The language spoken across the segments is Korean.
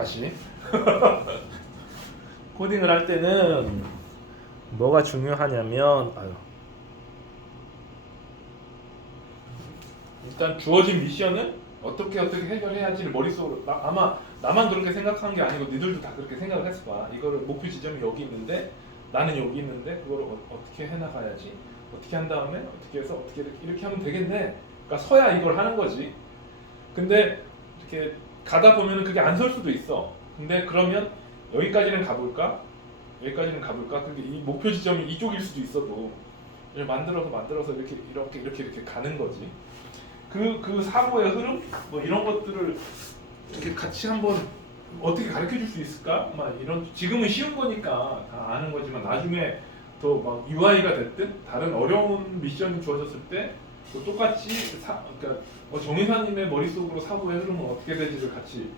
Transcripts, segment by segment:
다시. 코딩을 할 때는 뭐가 중요하냐면 일단 주어진 미션은 어떻게 해결해야지를 머릿속으로 아마 나만 그렇게 생각한 게 아니고 니들도 다 그렇게 생각을 했을 거야. 이거를 목표 지점이 여기 있는데 나는 여기 있는데 그걸 어떻게 해나가야지. 어떻게 한 다음에 어떻게 해서 어떻게 이렇게 하면 되겠네. 그러니까 서야 이걸 하는 거지. 근데 이렇게 가다 보면은 그게 안 설 수도 있어. 근데 그러면 여기까지는 가볼까? 여기까지는 가볼까? 근데 이 목표 지점이 이쪽일 수도 있어도 만들어서 이렇게 가는 거지. 그 사고의 흐름 뭐 이런 것들을 이렇게 같이 한번 어떻게 가르쳐 줄 수 있을까? 막 이런 지금은 쉬운 거니까 다 아는 거지만 나중에 더 막 UI가 됐든 다른 어려운 미션이 주어졌을 때 또 똑같이 그러니까 정의사님의 머릿속으로 사고의 흐름은 어떻게 되지를 같이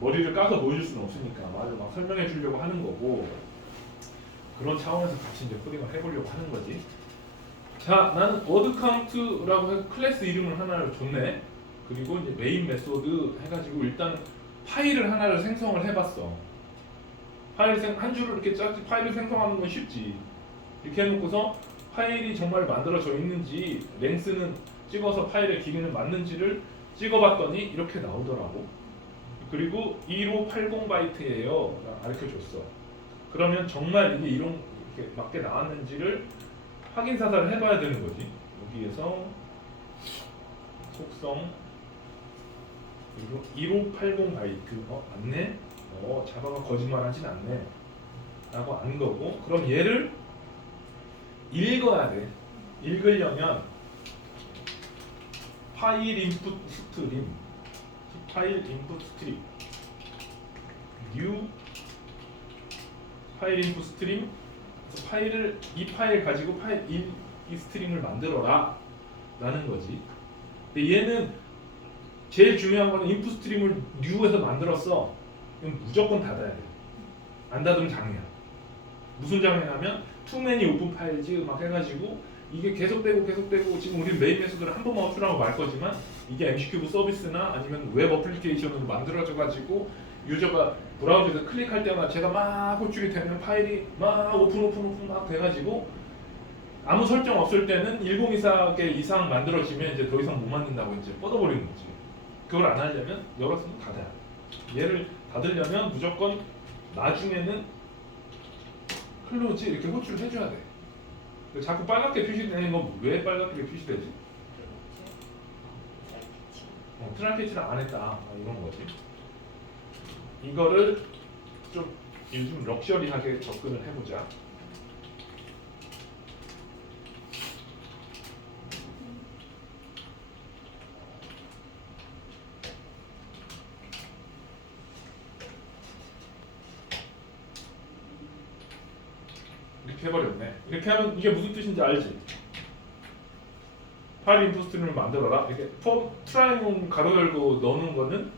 머리를 까서 보여줄 수는 없으니까 막 설명해 주려고 하는 거고 그런 차원에서 같이 이제 코딩을 해보려고 하는 거지. 자, 나는 워드 카운트라고 해서 클래스 이름을 하나를 줬네. 그리고 이제 메인 메소드 해가지고 일단 파일을 하나를 생성을 해봤어. 한 줄을 이렇게 짰지 파일을 생성하는 건 쉽지. 이렇게 해놓고서 파일이 정말 만들어져 있는지 랭스는 찍어서 파일의 길이는 맞는지를 찍어봤더니 이렇게 나오더라고. 그리고 1580바이트예요. 가르쳐줬어. 그러면 정말 이게 이렇게 맞게 나왔는지를 확인 사살을 해봐야 되는 거지. 여기에서 속성 1580바이트 맞네? 자바가 거짓말하진 않네 라고 아는 거고 그럼 얘를 읽어야 돼. 읽으려면 파일 인풋 스트림 뉴 파일 인풋 스트림 이 파일 가지고 이 스트링을 만들어라 라는 거지. 근데 얘는 제일 중요한 거는 인풋 스트림을 뉴에서 만들었어. 그럼 무조건 닫아야 돼. 안 닫으면 장애야. 무슨 장애냐면 투맨이 오픈 파일즈 막 해가지고 이게 계속되고 지금 우리 메인 메소드를 한 번만 호출하고 말 거지만 이게 MC큐브 서비스나 아니면 웹 어플리케이션으로 만들어져가지고 유저가 브라우저에서 클릭할 때마다 제가 막 호출이 되면 파일이 막 오픈 막 돼가지고 아무 설정 없을 때는 1024개 이상 만들어지면 이제 더 이상 못 만든다고 이제 뻗어버리는 거지. 그걸 안 하려면 열었으면 닫아야 돼. 얘를 닫으려면 무조건 나중에는 클로즈 이렇게 호출을 해줘야 돼. 자꾸 빨갛게 표시되는 건 왜 빨갛게 표시되지? 트라이 캐치를 안 했다 이런 거지. 이거를 좀 요즘 럭셔리하게 접근을 해보자. 이렇게 해버렸네. 이렇게 하면 이게 무슨 뜻인지 알지? 파일 인풋 스트림을 만들어라. 이렇게 트라이문 가로 열고 넣는 거는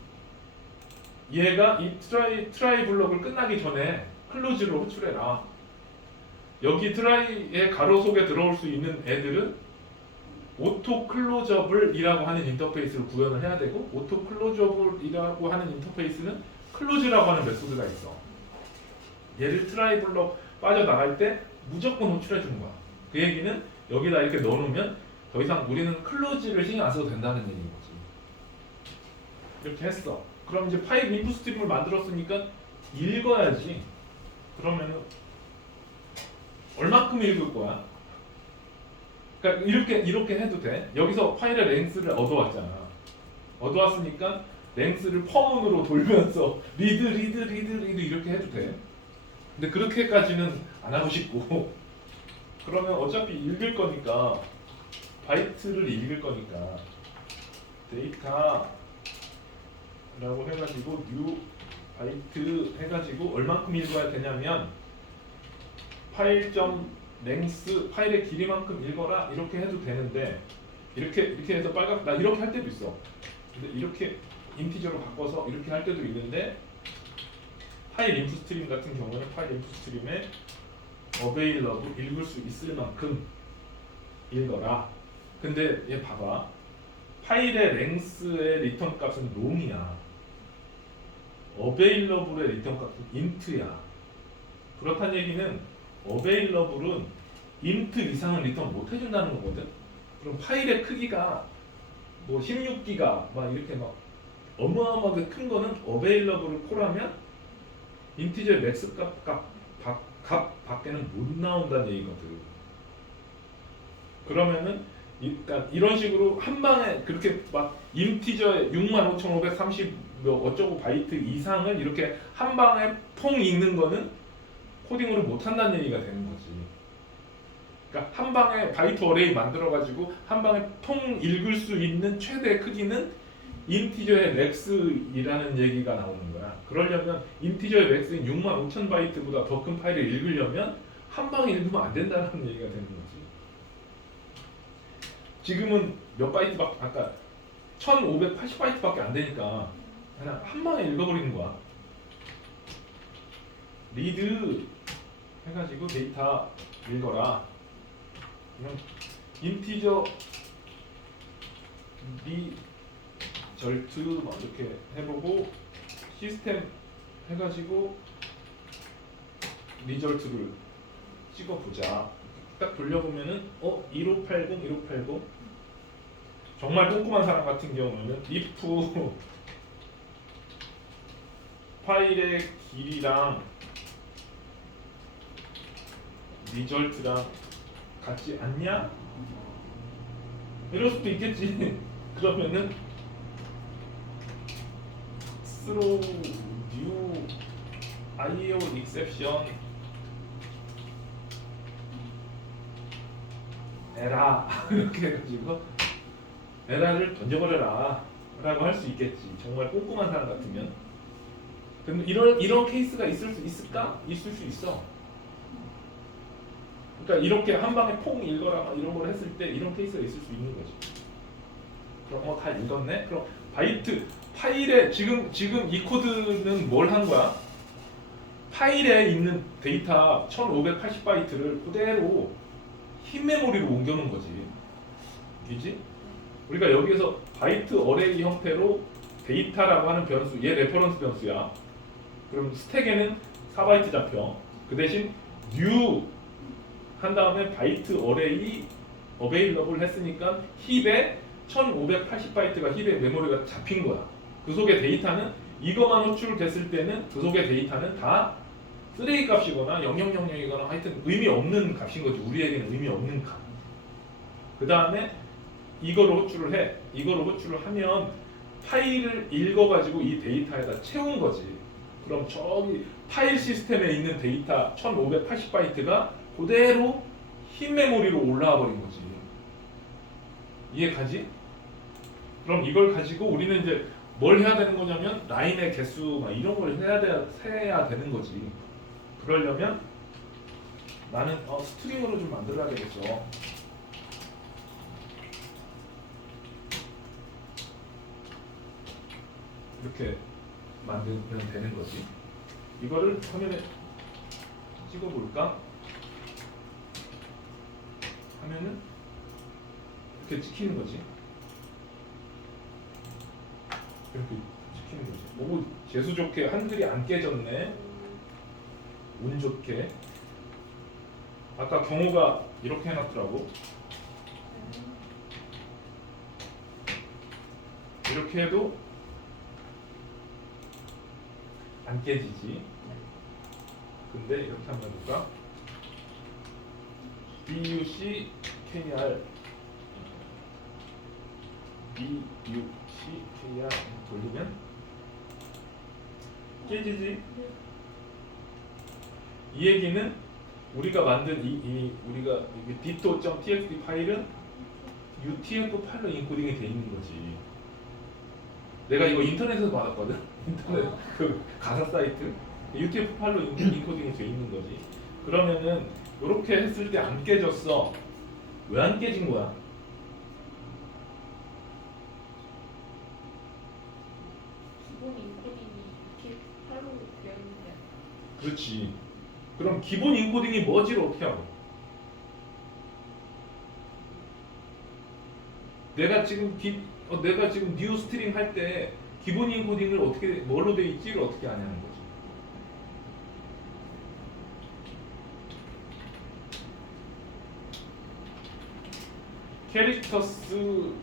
얘가 이 트라이 블럭을 끝나기 전에 클로즈로 호출해라. 여기 트라이의 가로 속에 들어올 수 있는 애들은 오토 클로저블이라고 하는 인터페이스를 구현을 해야 되고 오토 클로저블이라고 하는 인터페이스는 클로즈라고 하는 메소드가 있어. 얘를 트라이 블럭 빠져나갈 때 무조건 호출해 주는 거야. 그 얘기는 여기다 이렇게 넣어놓으면 더 이상 우리는 클로즈를 신경 안 써도 된다는 얘기인 거지. 이렇게 했어. 그럼 이제 파일 인풋 스트림을 만들었으니까 읽어야지. 그러면은 얼마큼 읽을 거야? 그러니까 이렇게 해도 돼. 여기서 파일의 랭스를 얻어왔잖아. 얻어왔으니까 랭스를 퍼문으로 돌면서 리드 이렇게 해도 돼. 근데 그렇게까지는 안 하고 싶고 그러면 어차피 읽을 거니까 바이트를 읽을 거니까 데이터 라고 해가지고 뉴 바이트 해가지고 얼만큼 읽어야 되냐면 파일.랭스 파일의 길이만큼 읽어라 이렇게 해도 되는데 이렇게 해서 나 이렇게 할 때도 있어. 근데 이렇게 인티저로 바꿔서 이렇게 할 때도 있는데 파일 인풋 스트림 같은 경우는 파일 인풋 스트림에 available 읽을 수 있을 만큼 읽어라. 근데 얘 봐봐. 파일의 랭스의 리턴 값은 롱이야. available의 리턴 값은 int야. 그렇다는 얘기는 available은 int 이상은 리턴 못 해준다는 거거든. 그럼 파일의 크기가 뭐 16기가 막 이렇게 막 어마어마하게 큰 거는 available을 콜하면 인티저의 맥스 값 밖에는 못 나온다는 얘기거든. 그러면은 그러니까 이런 식으로 한 방에 그렇게 막 인티저의 65,530 뭐 어쩌고 바이트 이상을 이렇게 한 방에 퐁 읽는 거는 코딩으로 못 한다는 얘기가 되는 거지. 그러니까 한 방에 바이트 어레이 만들어 가지고 한 방에 통 읽을 수 있는 최대 크기는 인티저의 맥스이라는 얘기가 나오는 거야. 그러려면 인티저의 맥스인 65,000바이트보다 더 큰 파일을 읽으려면 한 방에 읽으면 안 된다는 얘기가 되는 거지. 지금은 몇 바이트밖에 아까 1580바이트밖에 안 되니까 그냥 한 방에 읽어버리는 거야. 리드 해가지고 데이터 읽어라. 그냥 인티저 리절트 막 이렇게 해보고 시스템 해가지고 리절트를 찍어보자. 딱 돌려보면은 1580 정말 꼼꼼한 사람 같은 경우는 if 파일의 길이랑 리절트랑 같지 않냐? 이럴 수도 있겠지. 그러면은 throw new IO exception 에라 이렇게 해가지고 에라를 던져버려라 라고 할 수 있겠지. 정말 꼼꼼한 사람 같으면. 근데 이런 케이스가 있을 수 있을까? 있을 수 있어. 그러니까 이렇게 한 방에 퐁 읽어라 막 이런 걸 했을 때 이런 케이스가 있을 수 있는 거지. 그럼 다 읽었네? 그럼 바이트 파일에 지금 이 코드는 뭘 한 거야? 파일에 있는 데이터 1580바이트를 그대로 흰 메모리로 옮겨놓은 거지. 이지? 우리가 여기에서 바이트 어레이 형태로 데이터라고 하는 변수, 얘 레퍼런스 변수야. 그럼 스택에는 4바이트 잡혀. 그 대신 new 한 다음에 바이트 어레이 available 했으니까 힙에 1580바이트가 힙의 메모리가 잡힌 거야. 그 속의 데이터는 이거만 호출됐을 때는 그 속의 데이터는 다 쓰레기 값이거나 0000이거나 하여튼 의미 없는 값인 거지. 우리에게는 의미 없는 값. 그 다음에 이거로 호출을 해. 이거로 호출을 하면 파일을 읽어가지고 이 데이터에다 채운 거지. 그럼 저기 파일 시스템에 있는 데이터 1580바이트가 그대로 흰 메모리로 올라와 버린 거지. 이해 가지? 그럼 이걸 가지고 우리는 이제 뭘 해야 되는 거냐면 라인의 개수 막 이런 걸 세야 되는 거지. 그러려면 나는 스트링으로 좀 만들어야 되겠어. 이렇게 만들면 되는 거지. 이거를 화면에 찍어볼까? 하면은 이렇게 찍히는 거지. 이렇게 찍히는 거지. 오, 재수 좋게 한글이 안 깨졌네. 운 좋게. 아까 경호가 이렇게 해놨더라고. 이렇게 해도 안 깨지지. 근데 이렇게 한번 해볼까? BUCKR BUCKR 돌리면 깨지지. 이 얘기는 우리가 만든 우리가 ditto.txt 파일은 UTF-8로 인코딩이 돼 있는 거지. 내가 이거 인터넷에서 받았거든. 인터넷 그 가사 사이트 UTF-8로 인코딩이 돼 있는 거지. 그러면은 이렇게 했을 때 안 깨졌어. 왜 안 깨진 거야? 기본 인코딩이 UTF-8로 되어 있는데. 그렇지. 그럼 기본 인코딩이 뭐지를 어떻게 알아? 내가 지금 new 스트링 할 때 기본 인코딩을 어떻게 뭘로 돼 있지를 어떻게 아냐는 거지. 캐릭터스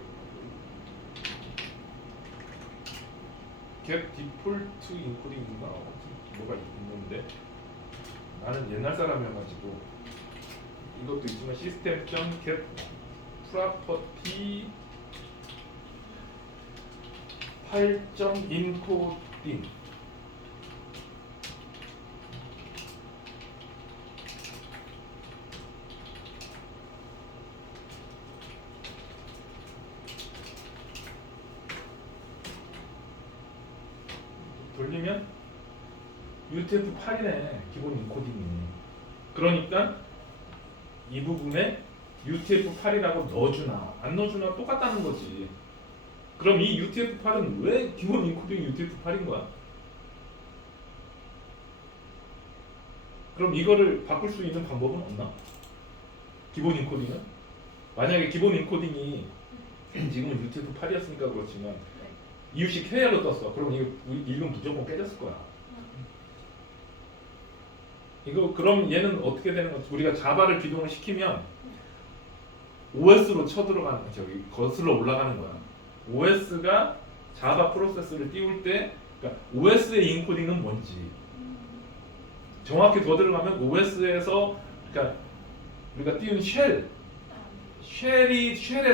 get default 인코딩인가 뭐가 있는데 나는 옛날 사람이어가지고 이것도 있지만 system.get property 8.encoding 돌리면 UTF-8이네 기본 인코딩이. 그러니까 이 부분에 UTF-8이라고 넣어주나 안 넣어주나 똑같다는 거지. 그럼 이 UTF-8은 왜 기본 인코딩 UTF-8인 거야? 그럼 이거를 바꿀 수 있는 방법은 없나? 기본 인코딩은? 만약에 기본 인코딩이 지금은 UTF-8이었으니까 그렇지만 이유식 KR로 떴어. 그럼 이거 이건 무조건 깨졌을 거야. 이거 그럼 얘는 어떻게 되는 거지? 우리가 자바를 기동을 시키면 OS로 쳐들어가는 저기 거슬러 올라가는 거야. OS가 자바 프로세스를 띄울 때, 그러니까 OS의 인코딩은 뭔지 정확히 더 들어가면 OS에서 그러니까 우리가 띄운 쉘에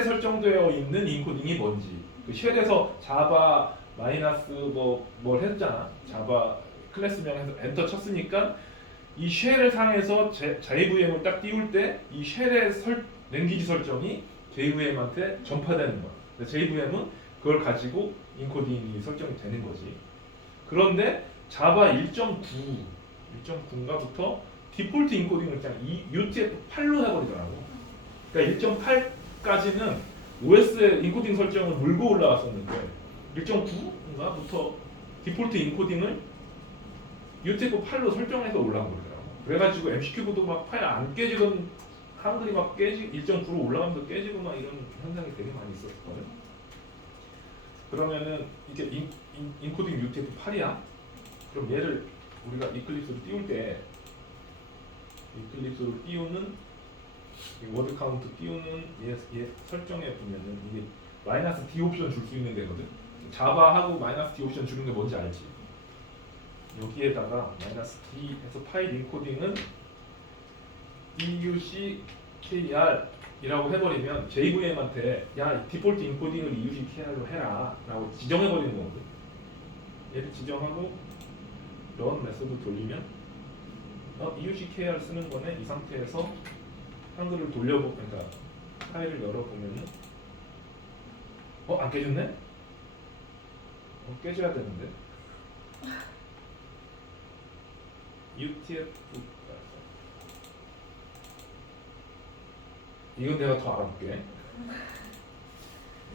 설정되어 있는 인코딩이 뭔지. 그 쉘에서 자바 마이너스 뭘 했잖아. 자바 클래스명에서 엔터 쳤으니까 이 쉘을 상에서 JVM을 딱 띄울 때 이 쉘의 랭귀지 설정이 JVM한테 전파되는 거야. JVM은 그걸 가지고 인코딩이 설정이 되는 거지. 그런데 자바 1.9인가부터 디폴트 인코딩을 그냥 UTF-8로 해버리더라고. 그러니까 1.8까지는 OS의 인코딩 설정을 물고 올라왔었는데 1.9인가부터 디폴트 인코딩을 UTF-8로 설정해서 올라온 거더라고. 그래가지고 MCQ보도 막 파일 안 깨지던 한글이 막 1.9로 올라가면서 깨지고 막 이런 현상이 되게 많이 있었거든. 그러면은 이게 인코딩 UTF-8이야? 그럼 얘를 우리가 이클립스로 띄울 때 이클립스로 띄우는 워드 카운트 띄우는 얘 설정에 보면은 이게 마이너스 D 옵션 줄 수 있는 데거든. 자바하고 마이너스 D 옵션 주는 게 뭔지 알지? 여기에다가 마이너스 D 해서 파일 인코딩은 EUCKR 이라고 해버리면 JVM한테 야 디폴트 인코딩을 EUCKR로 해라 라고 지정해버리는 거거든. 얘를 지정하고 run 메소드 돌리면 EUCKR 쓰는 거네. 이 상태에서 한글을 그러니까 파일을 열어보면은 안 깨졌네? 깨져야 되는데 UTF 이건 내가 더 알아볼게.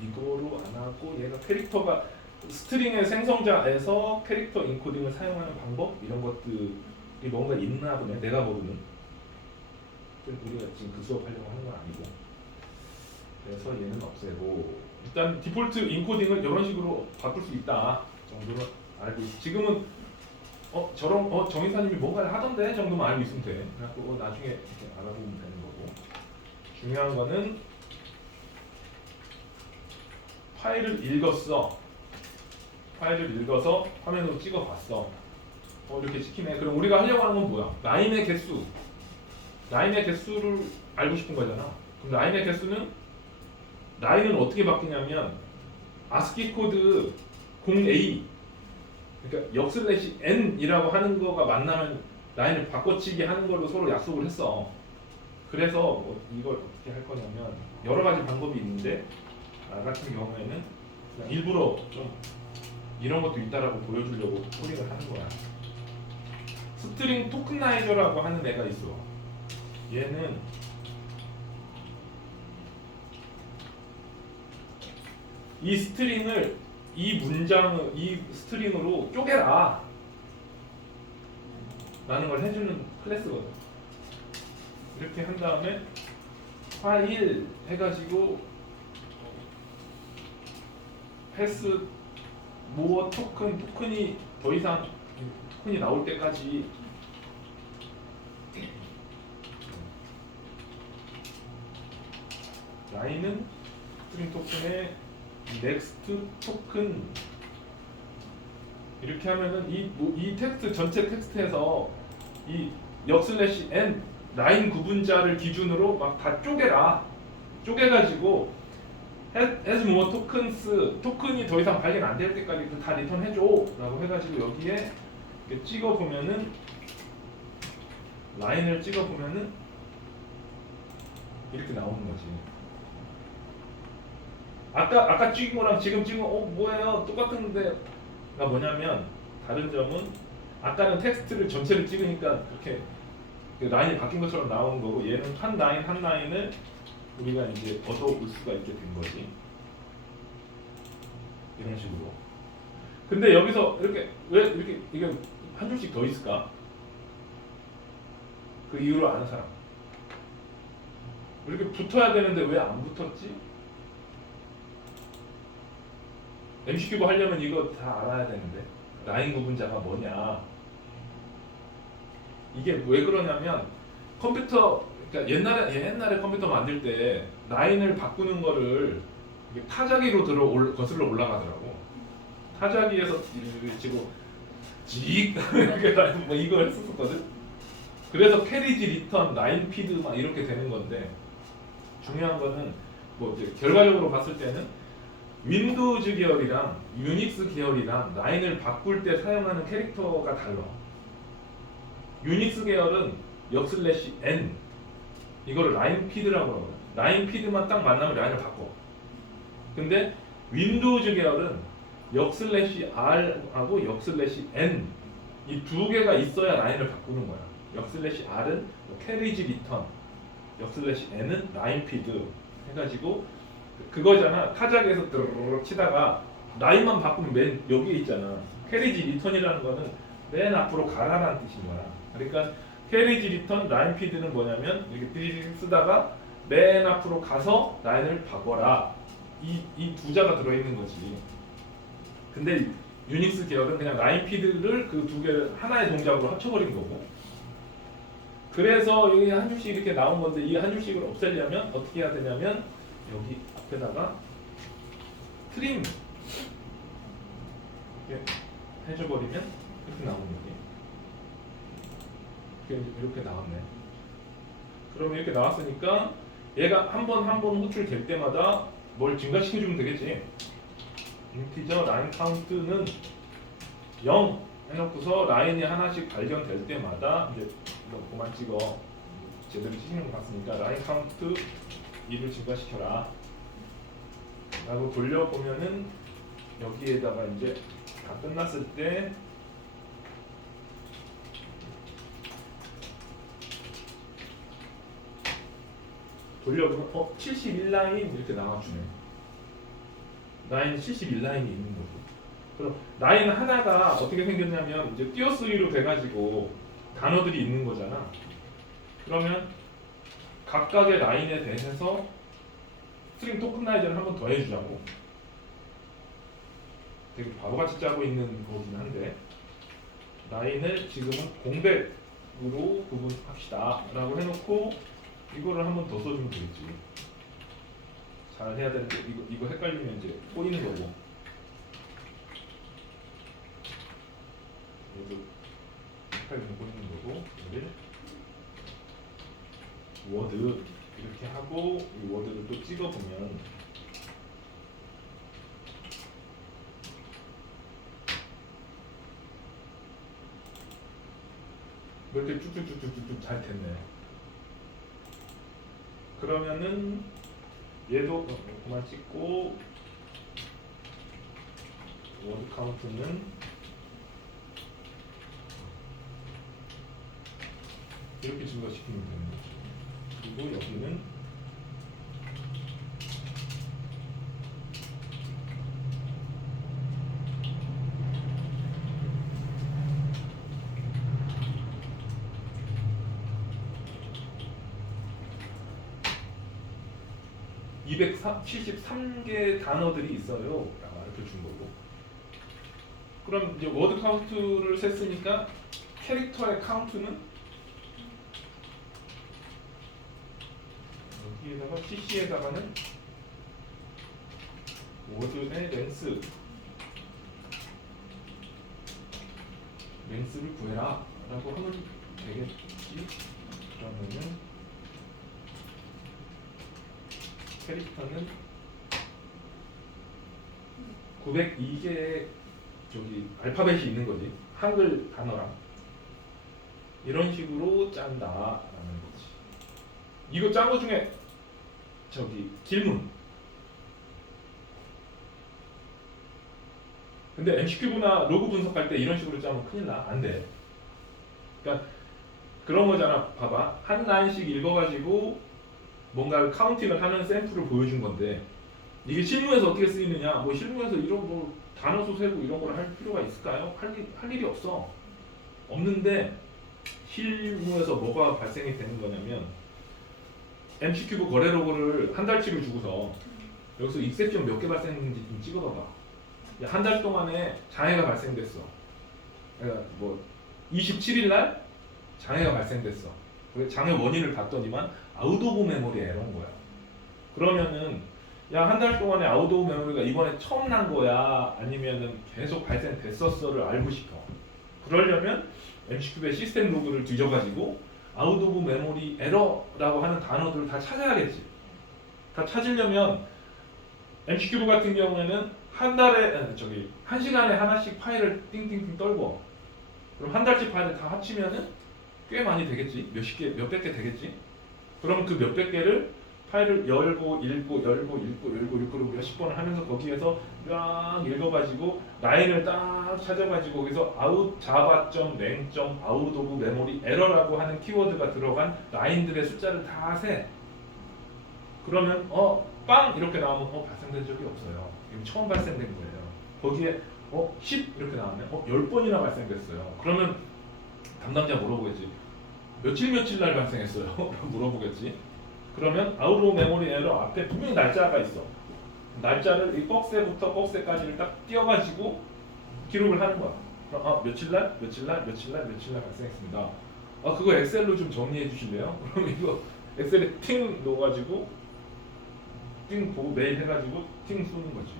이거로 안 하고 얘가 캐릭터가 스트링의 생성자에서 캐릭터 인코딩을 사용하는 방법 이런 것들이 뭔가 있나 보네. 내가 모르는. 우리가 지금 그 수업 하려고 하는 건 아니고. 그래서 얘는 없애고 일단 디폴트 인코딩을 이런 식으로 바꿀 수 있다 정도는 알고 있어. 지금은 저런 정의사님이 뭔가를 하던데 정도만 알고 있으면 돼. 그래갖고 나중에 이렇게 알아보면 되는 거고. 중요한 거는 파일을 읽었어. 파일을 읽어서 화면으로 찍어봤어. 이렇게 찍히네. 그럼 우리가 하려고 하는 건 뭐야? 라인의 개수. 라인의 개수를 알고 싶은 거잖아. 그럼 라인의 개수는 라인은 어떻게 바뀌냐면 ASCII 코드 0A 그러니까 역슬래시 n이라고 하는 거가 만나면 라인을 바꿔치기 하는 걸로 서로 약속을 했어. 그래서 이걸 어떻게 할 거냐면 여러 가지 방법이 있는데 나 같은 경우에는 그냥 일부러 좀 이런 것도 있다라고 보여주려고 코딩을 하는 거야. 스트링 토크나이저라고 하는 애가 있어. 얘는 이 스트링을 이 스트링으로 쪼개라 라는 걸 해주는 클래스거든. 이렇게 한 다음에 파일 해가지고 패스 무엇 토큰이 더 이상 토큰이 나올 때까지 라인은 스트링 토큰의 넥스트 토큰 이렇게 하면은 이 텍스트 전체 텍스트에서 이 역슬래시 n 라인 구분자를 기준으로 막 다 쪼개가지고 as more tokens 토큰이 더 이상 발견 안 될 때까지 다 리턴해줘라고 해가지고 여기에 이렇게 찍어 보면은 라인을 찍어 보면은 이렇게 나오는 거지. 아까 찍은 거랑 지금 찍은 거 뭐예요? 똑같은데가 뭐냐면 다른 점은 아까는 텍스트를 전체를 찍으니까 그렇게 그 라인이 바뀐 것처럼 나오는 거고 얘는 한 라인을 우리가 이제 얻어올 수가 있게 된 거지. 이런 식으로. 근데 여기서 이렇게 왜 이렇게 이게 한 줄씩 더 있을까? 그 이유를 아는 사람. 이렇게 붙어야 되는데 왜 안 붙었지? MCQ 하려면 이거 다 알아야 되는데 라인 구분자가 뭐냐? 이게 왜 그러냐면 컴퓨터 그러니까 옛날에 컴퓨터 만들 때 라인을 바꾸는 거를 이게 타자기로 거슬러 올라가더라고. 타자기에서 이렇게 치고 직 뭐 이거 했었거든. 그래서 캐리지 리턴 라인 피드 막 이렇게 되는 건데 중요한 거는 뭐 이제 결과적으로 봤을 때는 윈도우즈 계열이랑 유닉스 계열이랑 라인을 바꿀 때 사용하는 캐릭터가 달라. 유닉스 계열은 역슬래시 n 이거를 라인 피드라고 하거든. 라인 피드만 딱 만나면 라인을 바꿔. 근데 윈도우즈 계열은 역슬래시 r하고 역슬래시 n 이 두 개가 있어야 라인을 바꾸는 거야. 역슬래시 r은 캐리지 리턴, 역슬래시 n은 라인 피드 해가지고 그거잖아. 타작에서 드르르 치다가 라인만 바꾸면 맨 여기에 있잖아. 캐리지 리턴이라는 거는 맨 앞으로 가라라는 뜻인 거야. 그러니까 캐리지 리턴 라인 피드는 뭐냐면 이렇게 띠리릭 쓰다가 맨 앞으로 가서 라인을 바꿔라. 이 두 자가 들어있는 거지. 근데 유닉스 계열은 그냥 라인 피드를 그 두 개를 하나의 동작으로 합쳐버린 거고. 그래서 여기 한 줄씩 이렇게 나온 건데 이 한 줄씩을 없애려면 어떻게 해야 되냐면 여기 앞에다가 트림 이렇게 해줘버리면 이렇게 나오는 거지. 이렇게 나왔네. 그러면 이렇게 나왔으니까 얘가 한 번 호출될 때마다 뭘 증가시켜주면 되겠지. 인티저 라인 카운트는 0 해놓고서 라인이 하나씩 발견될 때마다 이제 뭐 그만 찍어. 제대로 치시는 거 봤으니까 라인 카운트 2를 증가시켜라 라고 돌려보면은 여기에다가 이제 다 끝났을 때 돌려보면 71라인 이렇게 나와주네. 라인 71라인이 있는 거고. 그럼 라인 하나가 어떻게 생겼냐면 이제 띄어쓰기로 돼가지고 단어들이 있는 거잖아. 그러면 각각의 라인에 대해서 스트링 토큰라이저를 한 번 더 해주자고. 되게 바보같이 짜고 있는 거긴 한데 라인을 지금은 공백으로 구분합시다 라고 해놓고 이거를 한 번 더 써주면 되겠지. 잘 해야 되는데 이거 헷갈리면 이제 꼬이는 거고. 얘도 헷갈리면 꼬이는 거고. 얘를 워드 이렇게 하고 이 워드를 또 찍어보면 이렇게 쭉쭉쭉쭉쭉 잘 됐네. 그러면은 얘도 그만 찍고 워드 카운트는 이렇게 증가시키면 되는 거죠. 그리고 여기는 (273개) 단어들이 있어요 라고 가르쳐 준 거고 그럼 이제 워드 카운트를 셌으니까 캐릭터의 카운트는 여기에다가 CC에다가는 워드의 랭스를 구해라 라고 하면 되겠지. 그러면은 캐릭터는 902개의 저기 알파벳이 있는 거지. 한글 단어랑 이런 식으로 짠다라는 거지. 이거 짠 거 중에 저기 길문. 근데 MCQ나 로그 분석할 때 이런 식으로 짜면 큰일 나. 안 돼. 그러니까 그런 거잖아. 봐봐. 한 라인씩 읽어가지고 뭔가를 카운팅을 하는 샘플을 보여준 건데 이게 실무에서 어떻게 쓰이느냐? 뭐 실무에서 이런 뭐 단어수 세고 이런 걸 할 필요가 있을까요? 할 일이 없어. 없는데 실무에서 뭐가 발생이 되는 거냐면 MC큐브 거래 로그를 한 달치를 주고서 여기서 익셉션 몇 개 발생했는지 좀 찍어봐봐. 한 달 동안에 장애가 발생됐어. 그러니까 뭐 27일 날 장애가 발생됐어. 그래 장애 원인을 봤더니만 아웃 오브 메모리 에러인 거야. 그러면은 야 한 달 동안에 아웃 오브 메모리가 이번에 처음 난 거야 아니면은 계속 발생됐었어를 알고 싶어. 그러려면 MC큐브의 시스템 로그를 뒤져가지고 아웃 오브 메모리 에러라고 하는 단어들을 다 찾아야겠지. 다 찾으려면 MC큐브 같은 경우에는 한 시간에 하나씩 파일을 띵띵띵 떨고 그럼 한 달치 파일을 다 합치면은 꽤 많이 되겠지. 몇백 개 되겠지. 그러면 그 몇백 개를 파일을 열고 읽고 몇십 번을 하면서 거기에서 쫙 읽어가지고 라인을 딱 찾아가지고 거기서 out of memory error라고 하는 키워드가 들어간 라인들의 숫자를 다 세. 그러면 빵 이렇게 나오면 발생된 적이 없어요. 이거 처음 발생된 거예요. 거기에 10 이렇게 나왔네. 10번이나 발생됐어요. 그러면 담당자 물어보겠지. 며칠 날 발생했어요? 물어보겠지. 그러면 아웃 오브 메모리 에러 앞에 분명히 날짜가 있어. 날짜를 이 꺽쇠부터 꺽쇠까지를 딱 띄워가지고 기록을 하는 거야. 그럼 며칠 날 발생했습니다. 그거 엑셀로 좀 정리해 주실래요? 그럼 이거 엑셀에 팅 넣어가지고 팅 보고 메일 해가지고 팅 쏘는 거지.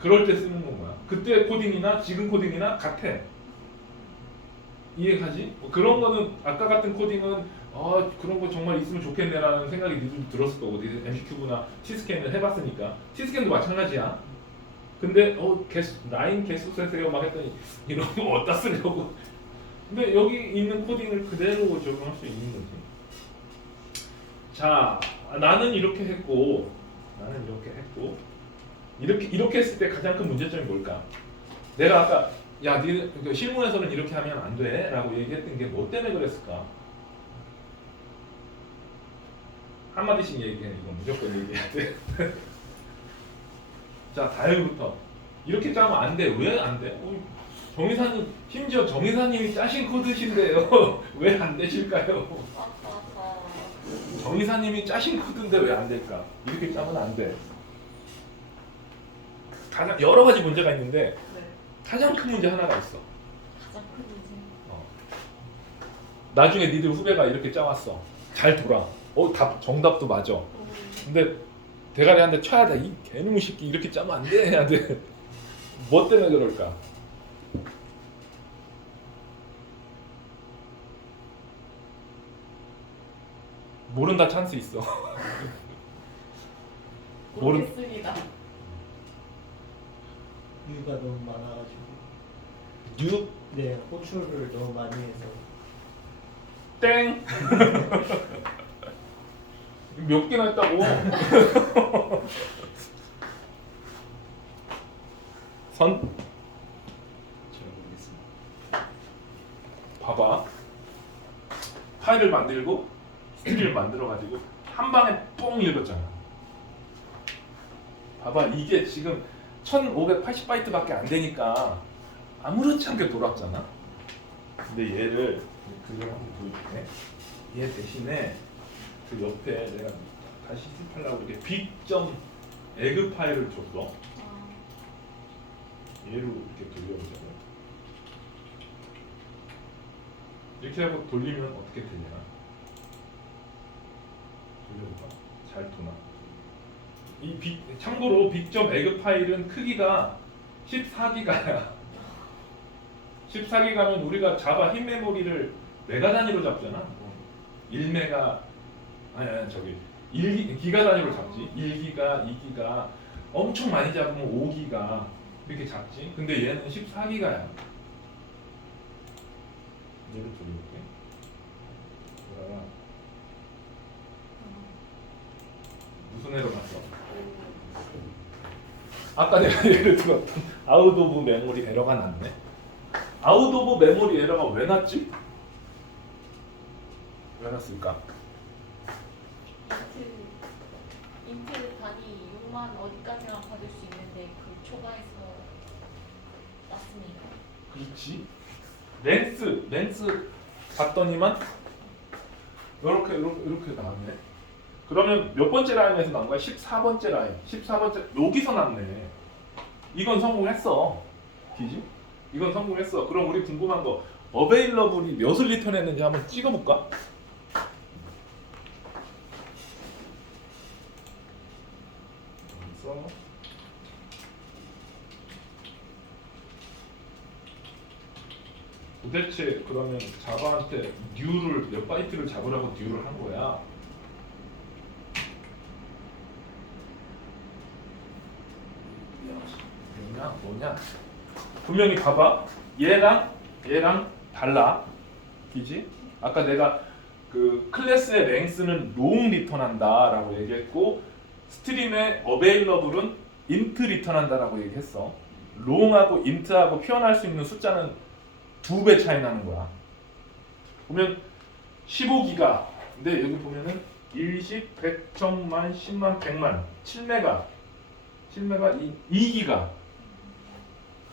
그럴 때 쓰는 건 거야. 그때 코딩이나 지금 코딩이나 같아. 이해가지? 그런 거는 아까 같은 코딩은 그런 거 정말 있으면 좋겠네라는 생각이 니들도 들었을 거고 니들 MC큐브나 T스캔을 해봤으니까 T스캔도 마찬가지야. 근데 라인 개수 세세요 막 했더니 이런 거 어디다 쓰려고. 근데 여기 있는 코딩을 그대로 적용할 수 있는 거지. 자, 나는 이렇게 했고 이렇게 했을 때 가장 큰 문제점이 뭘까? 내가 아까 야, 니는 실무에서는 이렇게 하면 안 돼 라고 얘기했던 게 뭐 때문에 그랬을까? 한마디씩 얘기해. 이건 무조건 얘기해야 돼. 자, 다율부터 이렇게 짜면 안 돼. 왜 안 돼? 정의사님, 심지어 정의사님이 짜신 코드신데요. 왜 안 되실까요? 정의사님이 짜신 코드인데 왜 안 될까? 이렇게 짜면 안 돼. 가장 여러 가지 문제가 있는데 가장 큰 문제 하나가 있어. 가장 큰 문제. 나중에 니들 후배가 이렇게 짜왔어. 잘 돌아. 정답도 맞아. 근데 대가리 한 대 쳐야 돼. 이 개놈의 새끼 이렇게 짜면 안 돼. 해야 돼. 뭐 때문에 그럴까? 모른다 찬스 있어. 모르겠습니다. 유가 너무 많아가지고. 뉴? 네, 호출을 너무 많이 해서. 땡. 몇 개나 했다고? 선? 잘 모르겠습니다. 봐봐. 파일을 만들고 스트리를 만들어가지고 한 방에 뽕 읽었잖아. 봐봐, 이게 지금 1580바이트밖에 안 되니까 아무렇지 않게 돌았잖아. 근데 얘를 그걸 한번 보여줄게. 얘 대신에 그 옆에 내가 다시 스킵하려고 이렇게 big.egg 파일을 줬어. 얘로 이렇게 돌려보자고요. 이렇게 하고 돌리면 어떻게 되냐? 돌려볼까? 잘 도나? 참고로 빅.exe 파일은 크기가 14기가야. 14기가면 우리가 자바 힙 메모리를 메가 단위로 잡잖아. 1메가 아니 저기 1기가 단위로 잡지. 1기가, 2기가 엄청 많이 잡으면 5기가 이렇게 잡지. 근데 얘는 14기가야. 얘를 돌려볼게. 그러다가 무슨 애로 났어? 아까 내가 예를 들었던 아웃 오브 메모리 에러가 났네. 아웃 오브 메모리 에러가 왜 났지? 왜 났을까? 인텔 단위 6만 어디까지나 받을 수 있는데 그 초과해서 났습니다. 그렇지. 랭스 봤더니만 이렇게 나왔네. 그러면 몇 번째 라인에서 나온 거야? 14번째 라인. 14번째 여기서 났네. 이건 성공했어. 기지? 이건 성공했어. 그럼 우리 궁금한 거 어베일러블이 몇을 리턴했는지 한번 찍어볼까? 여기서 도대체 그러면 자바한테 뉴를 몇 바이트를 잡으라고 뉴를 한 거야? 뭐냐? 분명히 봐봐. 얘랑 달라. 그지? 아까 내가 그 클래스의 랭스는 롱 리턴한다라고 얘기했고 스트림의 어베일러블은 인트 리턴한다라고 얘기했어. 롱하고 인트하고 표현할 수 있는 숫자는 2배 차이 나는 거야. 보면 15기가. 근데 여기 보면은 10, 100, 1000만, 10만, 100만, 7메가 2기가.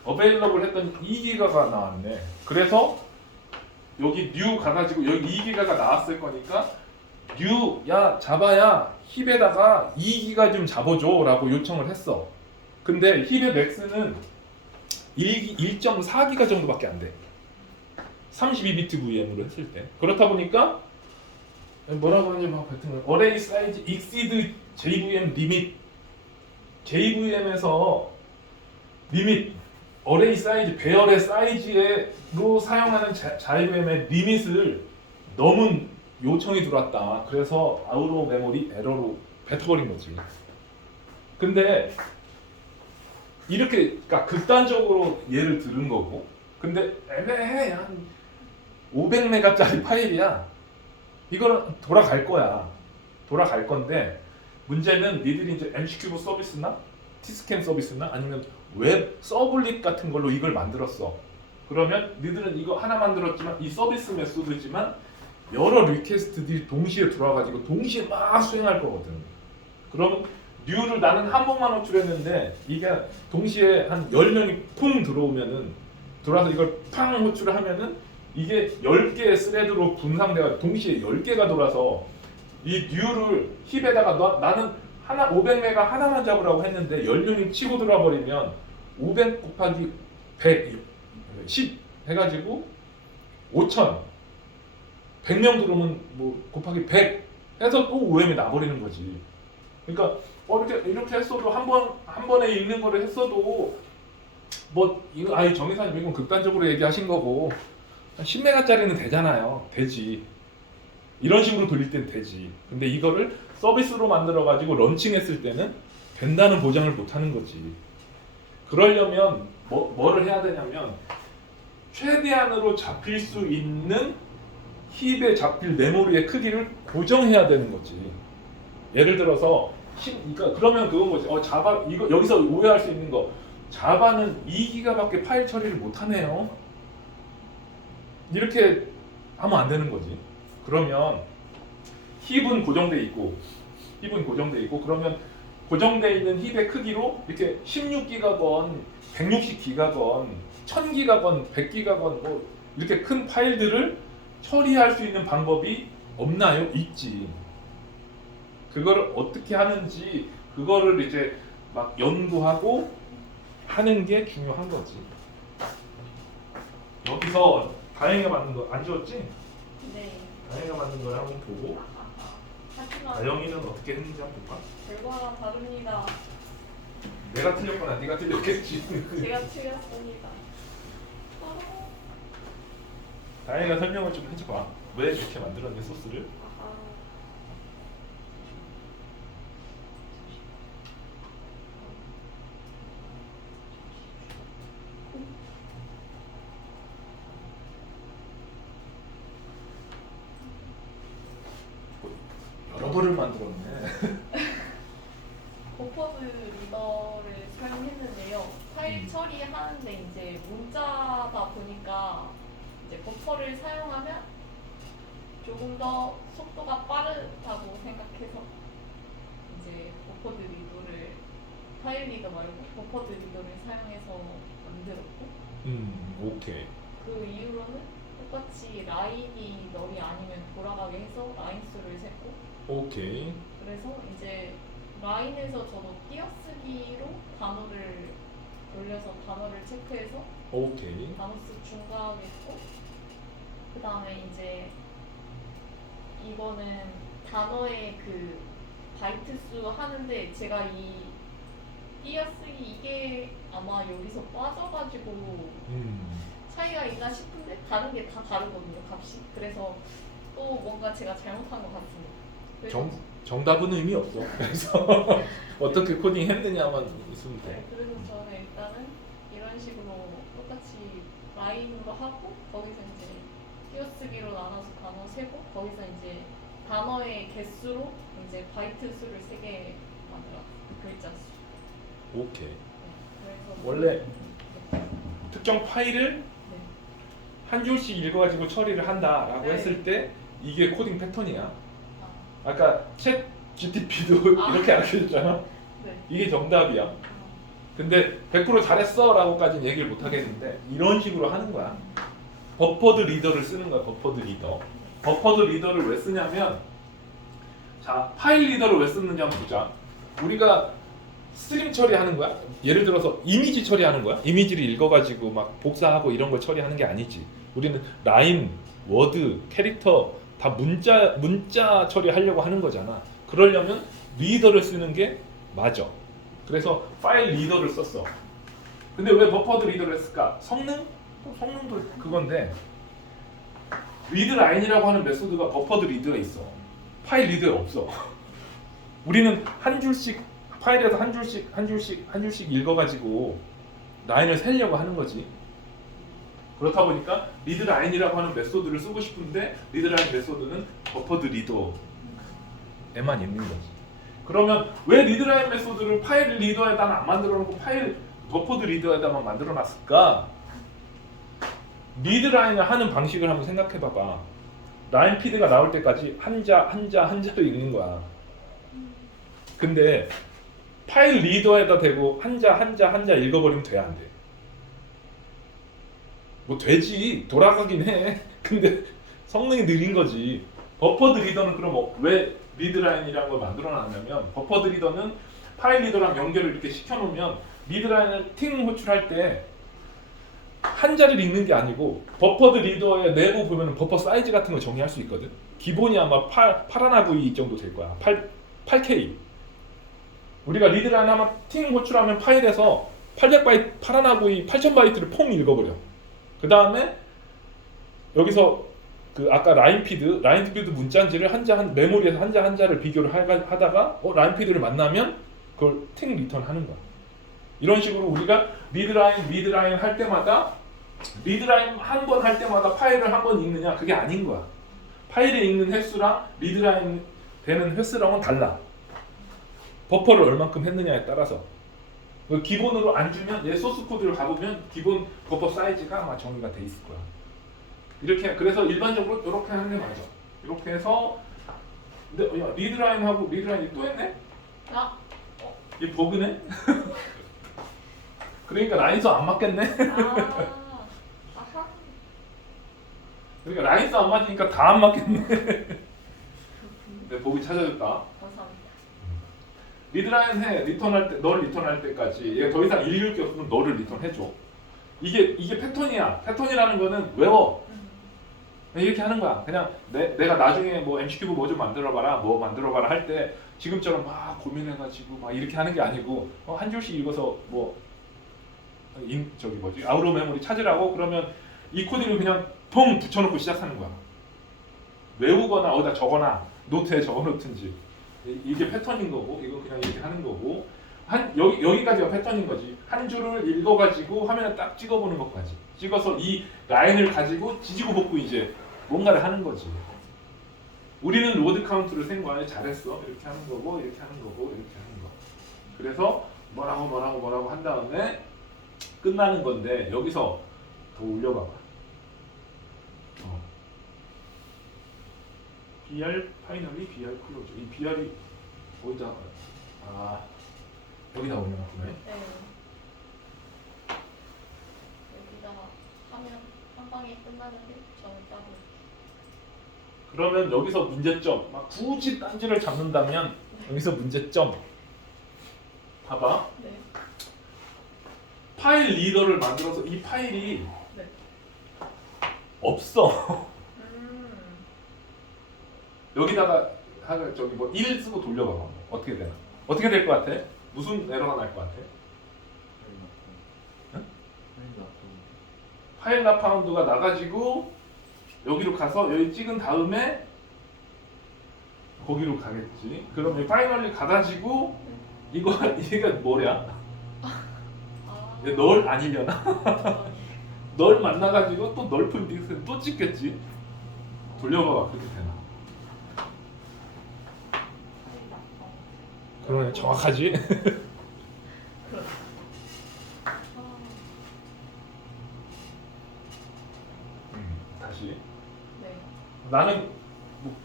어베일러블 했던 2기가가 나왔네. 그래서 여기 뉴 가가지고 여기 2기가가 나왔을 거니까 뉴, 야 자바야 힙에다가 2기가 좀 잡아줘 라고 요청을 했어. 근데 힙의 맥스는 1.4기가 정도밖에 안 돼. 32비트 VM으로 했을 때. 그렇다 보니까 뭐라고 하냐면 같은 거 어레이 사이즈 exceed JVM 리밋. JVM에서 리밋 어레이 사이즈 배열의 사이즈로 사용하는 JVM의 리밋을 넘은 요청이 들어왔다. 그래서 아웃 오브 메모리 에러로 뱉어버린 거지. 근데 이렇게 그러니까 극단적으로 예를 들은 거고, 근데 애매해. 한 500메가짜리 파일이야. 이거는 돌아갈 거야. 돌아갈 건데 문제는 니들이 이제 MC큐브 서비스나 티스캔 서비스나 아니면 웹 서블릿 같은 걸로 이걸 만들었어. 그러면 니들은 이거 하나 만들었지만 이 서비스 메소드지만 여러 리퀘스트들이 동시에 들어와가지고 동시에 막 수행할 거거든. 그럼 뉴를 나는 한 번만 호출했는데 이게 동시에 한 10명이 퐁 들어와서 이걸 팡 호출을 하면은 이게 10개의 스레드로 분산돼가 동시에 10개가 돌아서 이 뉴를 힙에다가 나는 500메가 하나만 잡으라고 했는데 10명이 치고 들어와 버리면 500 곱하기 100 10 해가지고 5000 100명 들어오면 뭐 곱하기 100 해서 또 오염이 나버리는 거지. 그러니까 이렇게 했어도 한 번에 읽는 거를 했어도 뭐 이거 아니 정의사님 이건 극단적으로 얘기하신 거고 10메가짜리는 되잖아요. 되지. 이런 식으로 돌릴 땐 되지. 근데 이거를 서비스로 만들어 가지고 런칭했을 때는 된다는 보장을 못 하는 거지. 그러려면 뭐를 해야 되냐면 최대한으로 잡힐 수 있는 힙에 잡힐 메모리의 크기를 고정해야 되는 거지. 예를 들어서 그러니까 그러면 그건 거지. 자바 이거 여기서 오해할 수 있는 거. 자바는 2기가밖에 파일 처리를 못 하네요. 이렇게 하면 안 되는 거지. 그러면 힙은 고정돼 있고 그러면 고정돼 있는 힙의 크기로 이렇게 16기가건 160기가건 1000기가건 100기가건 뭐 이렇게 큰 파일들을 처리할 수 있는 방법이 없나요? 있지. 그거를 어떻게 하는지 그거를 이제 막 연구하고 하는 게 중요한 거지. 여기서 다영이가 만든 거 안 지웠지? 네. 다영이가 만든 걸 한번 보고 하지만 다영이는 어떻게 했는지 한번 볼까? 결과가 다릅니다. 내가 틀렸거나 네가 틀렸겠지. 제가 틀렸습니다. 다영이가 설명을 좀 해줘봐. 왜 이렇게 만들었는데 소스를? 아하. 여러 번을 만들었네. 버퍼드 리더를 사용했는데요. 파일 처리하는데 이제 문자다 보니까 이제 버퍼를 사용하면 조금 더 속도가 빠르다고 생각해서 이제 버퍼드 리더를 파일 리더 말고 버퍼드 리더를 사용해서 만들었고 오케이. 그 이후로는 똑같이 라인이 널이 아니면 돌아가게 해서 라인 수를 셌고 오케이. 그래서 이제 라인에서 저도 띄어쓰기로 단어를 돌려서 단어를 체크해서 오케이. 단어 수 중과하겠고 그 다음에 이제 이거는 단어의 그 바이트 수 하는데 제가 이 띄어쓰기 이게 아마 여기서 빠져가지고 차이가 있나 싶은데 다른 게 다 다르거든요 값이. 그래서 또 뭔가 제가 잘못한 것 같습니다. 그래서 정답은 의미 없어. 그래서 어떻게 코딩했느냐만 있으면 네, 돼. 그래서 저는 일단은 이런 식으로 똑같이 라인으로 하고 거기서 이제 띄어쓰기로 나눠서 단어 세고 거기서 이제 단어의 개수로 이제 바이트 수를 세게 만들었어요. 글자 수. 오케이. 네, 그래서 원래 네, 특정 파일을 네. 한 줄씩 읽어가지고 처리를 한다라고 네. 했을 때 이게 코딩 패턴이야. 아, 아까 챗 GTP도 아. 이렇게 알려줬잖아. 네. 이게 정답이야. 아, 근데 100% 잘했어라고까지는 얘기를 못 하겠는데 이런 식으로 하는 거야. 버퍼드 리더를 쓰는 거야. 버퍼드 리더. 버퍼드 리더를 왜 쓰냐면 자 파일 리더를 왜 쓰는지 한번 보자. 우리가 스트림 처리하는 거야. 예를 들어서 이미지 처리하는 거야. 이미지를 읽어가지고 막 복사하고 이런 걸 처리하는 게 아니지. 우리는 라인, 워드, 캐릭터 다 문자 처리하려고 하는 거잖아. 그러려면 리더를 쓰는 게 맞아. 그래서 파일 리더를 썼어. 근데 왜 버퍼드 리더를 했을까? 성능? 성능도 그건데 리드라인이라고 하는 메소드가 버퍼드 리더에 있어. 파일 리더에 없어. 우리는 한 줄씩 파일에서 한 줄씩 읽어가지고 라인을 세려고 하는 거지. 그렇다 보니까 리드라인이라고 하는 메소드를 쓰고 싶은데 리드라인 메소드는 버퍼드 리더에만 있는 거지. 그러면 왜 리드라인 메소드를 파일 리더에다가 안 만들어 놓고 파일 버퍼드 리더에다만 만들어 놨을까? 리드라인을 하는 방식을 한번 생각해 봐봐. 라인 피드가 나올 때까지 한자를 읽는 거야. 근데 파일 리더에다 대고 한자 읽어버리면 돼, 안 돼? 뭐 되지, 돌아가긴 해. 근데 성능이 느린 거지. 버퍼드 리더는 그럼 왜 리드라인이라는 걸 만들어놨냐면 버퍼드 리더는 파일 리더랑 연결을 이렇게 시켜놓으면 리드라인을 팅 호출할 때 한자를 읽는 게 아니고 버퍼드 리더의 내부 보면 버퍼 사이즈 같은 거 정의할 수 있거든. 기본이 아마 8하나9 정도 될 거야. 8K. 우리가 리드라인 하면 팅 호출하면 파일에서 800바이트, 8하나9 8000바이트를 퐁 읽어버려. 그 다음에 여기서 그 아까 라인 피드 문자인지를 메모리에서 한자를 비교를 하다가 라인 피드를 만나면 그걸 팅 리턴 하는 거야. 이런 식으로 우리가 리드라인 할 때마다 리드라인 한 번 할 때마다 파일을 한 번 읽느냐 그게 아닌 거야. 파일을 읽는 횟수랑 리드라인 되는 횟수랑은 달라. 버퍼를 얼만큼 했느냐에 따라서 기본으로 안 주면 얘 소스 코드를 가보면 기본 버퍼 사이즈가 아마 정의가 돼 있을 거야. 이렇게 그래서 일반적으로 이렇게 하는 게 맞아. 이렇게 해서 근데 야 리드라인하고 리드라인이 또 했네? 아, 이 버그네? 그러니까 라인수 안 맞겠네? 아, 아하. 그러니까 라인수 안 맞으니까 다 안 맞겠네. 내 버그 찾아줬다. 감사합니다. 리드라인 해. 리턴할 때 널 리턴할 때까지 얘가 더 이상 읽을 게 없으면 너를 리턴해줘. 이게 패턴이야. 패턴이라는 거는 외워. 이렇게 하는 거야. 그냥 내가 나중에 뭐 MCQ 뭐 좀 만들어봐라, 뭐 만들어봐라 할 때 지금처럼 막 고민해가지고 막 이렇게 하는 게 아니고 한 줄씩 읽어서 뭐 저기 뭐지 아우로 메모리 찾으라고 그러면 이 코드를 그냥 펑 붙여놓고 시작하는 거야. 외우거나 어디다 적거나 노트에 적어놓든지 이게 패턴인 거고 이거 그냥 이렇게 하는 거고 여기까지가 패턴인 거지. 한 줄을 읽어가지고 화면에 딱 찍어보는 것까지 찍어서 이 라인을 가지고 지지고 볶고 이제 뭔가를 하는 거지. 우리는 로드 카운트를 센 거야. 잘했어. 이렇게 하는 거고 이렇게 하는 거고 이렇게 하는 거. 그래서 뭐라고 한 다음에 끝나는 건데 여기서 더 올려봐봐. BR 파이널리 BR 클로즈. 이 BR이 어디다 여기다 올려놨구나. 네. 여기다가 하면 한 방에 끝나는데 저는 따로. 그러면 여기서 문제점. 막 굳이 딴지를 잡는다면 여기서 문제점. 봐봐. 네. 파일 리더를 만들어서 이 파일이 네. 없어. 음. 여기다가 저기 뭐 1 쓰고 돌려봐봐. 어떻게 되나? 어떻게 될 것 같아? 무슨 에러가 날 것 같아? 응? 파일 나 파운드가 나가지고 여기로 가서 여기 찍은 다음에 거기로 가겠지. 그럼 이 파이널리 가가지고 얘가 뭐야? 아. 얘 널 아니려나? 널 만나가지고 또 넓은 딕스는 또 찍겠지. 돌려봐봐 그렇게 되나? 그러네 정확하지. 다시 네. 나는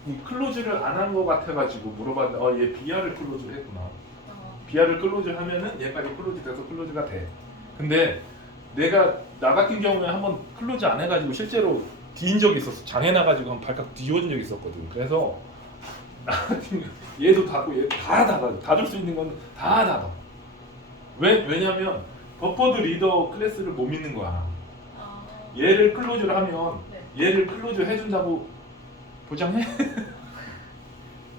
이 클로즈를 안 한 거 같아가지고 물어봤는데 얘 BR을 클로즈를 했구나. BR을 클로즈 하면은 얘까지 클로즈 돼서 클로즈가 돼. 근데 나 같은 경우에 한번 클로즈 안 해가지고 실제로 뒤인 적이 있었어. 장애 나가지고 한 발칵 뒤어진 적이 있었거든. 그래서 나 같은 경우 얘도 닫고 얘 다 닫아. 닫을 수 있는 건 다 닫아. 왜냐면 버퍼드 리더 클래스를 못 믿는 거야. 아. 얘를 클로즈를 하면 네. 얘를 클로즈 해준다고 보장해?